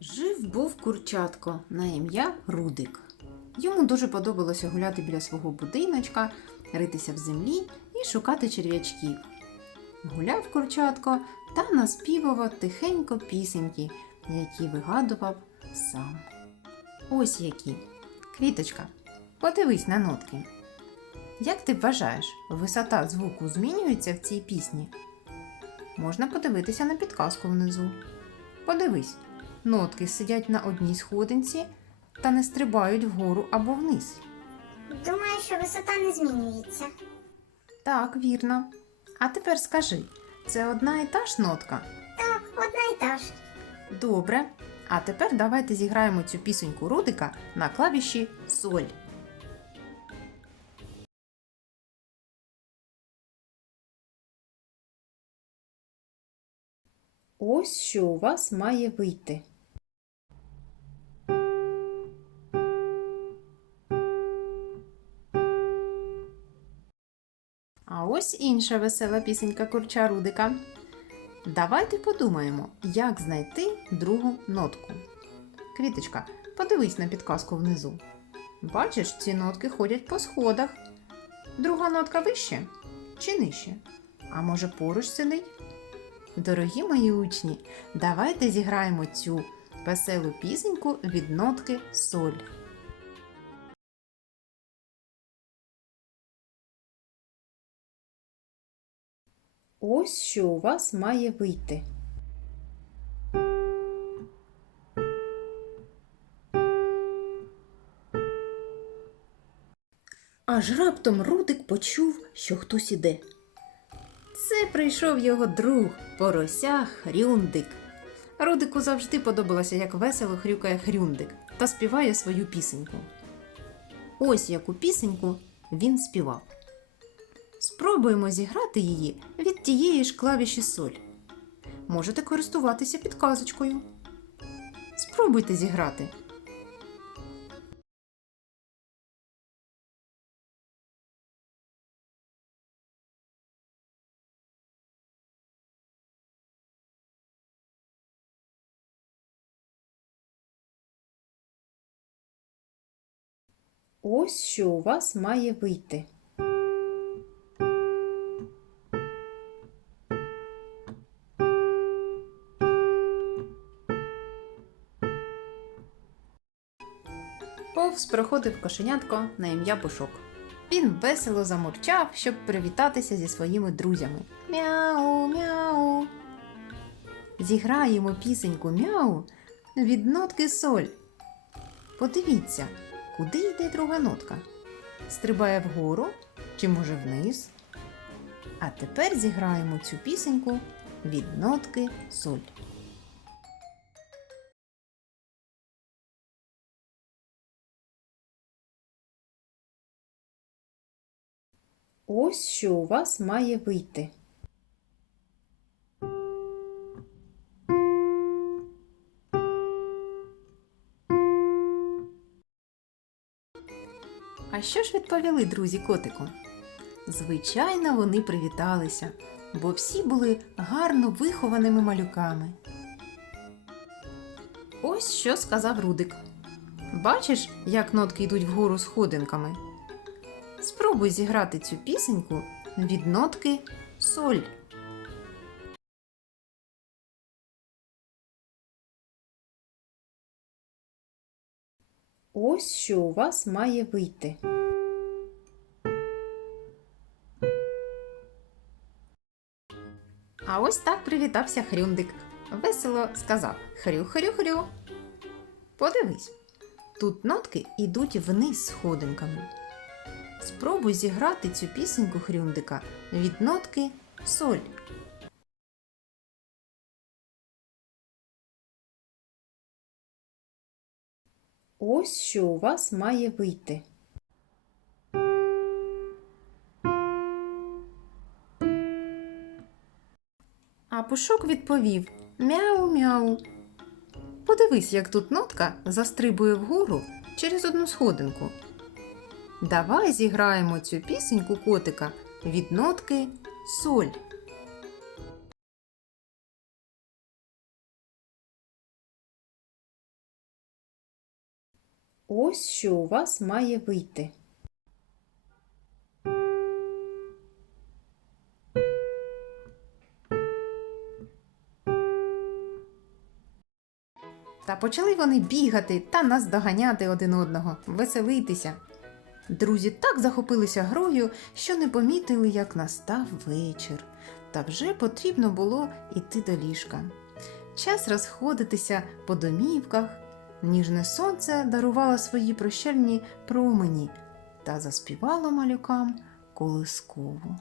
Жив був курчатко на ім'я Рудик. Йому дуже подобалося гуляти біля свого будиночка, ритися в землі і шукати черв'ячків. Гуляв курчатко та наспівував тихенько пісеньки, які вигадував сам. Ось які. Квіточка, подивись на нотки. Як ти вважаєш, висота звуку змінюється в цій пісні? Можна подивитися на підказку внизу. Подивись, нотки сидять на одній сходинці та не стрибають вгору або вниз. Думаю, що висота не змінюється. Так, вірно. А тепер скажи, це одна і та ж нотка? Так, одна і та ж. Добре. А тепер давайте зіграємо цю пісеньку Рудика на клавіші соль. Ось що у вас має вийти. А ось інша весела пісенька курча Рудика. Давайте подумаємо, як знайти другу нотку. Квіточка, подивись на підказку внизу. Бачиш, ці нотки ходять по сходах. Друга нотка вище чи нижче? А може поруч сидить? Дорогі мої учні, давайте зіграємо цю веселу пісеньку від нотки соль. Ось що у вас має вийти. Аж раптом Рудик почув, що хтось іде. Це прийшов його друг, порося Хрюндик. Рудику завжди подобалося, як весело хрюкає Хрюндик та співає свою пісеньку. Ось яку пісеньку він співав. Спробуємо зіграти її тієї ж клавіші соль. Можете користуватися підказочкою. Спробуйте зіграти. Ось що у вас має вийти. Повз проходив кошенятко на ім'я Пушок. Він весело замурчав, щоб привітатися зі своїми друзями. Мяу, мяу. Зіграємо пісеньку мяу від нотки соль. Подивіться, куди йде друга нотка. Стрибає вгору чи може вниз. А тепер зіграємо цю пісеньку від нотки соль. Ось що у вас має вийти. А що ж відповіли друзі котику? Звичайно, вони привіталися, бо всі були гарно вихованими малюками. Ось що сказав Рудик. Бачиш, як нотки йдуть вгору сходинками? Спробуй зіграти цю пісеньку від нотки соль. Ось що у вас має вийти. А ось так привітався Хрюндик. Весело сказав Хрю-хрю-хрю. Подивись, тут нотки йдуть вниз сходинками. Спробуй зіграти цю пісеньку Хрюндика від нотки соль. Ось що у вас має вийти. А пушок відповів Мяу-мяу. Подивись, як тут нотка застрибує вгору через одну сходинку. Давай зіграємо цю пісеньку котика від нотки соль. Ось що у вас має вийти. Та почали вони бігати та наздоганяти один одного, веселитися. Друзі так захопилися грою, що не помітили, як настав вечір, та вже потрібно було йти до ліжка. Час розходитися по домівках. Ніжне сонце дарувало свої прощальні промені та заспівало малюкам колискову.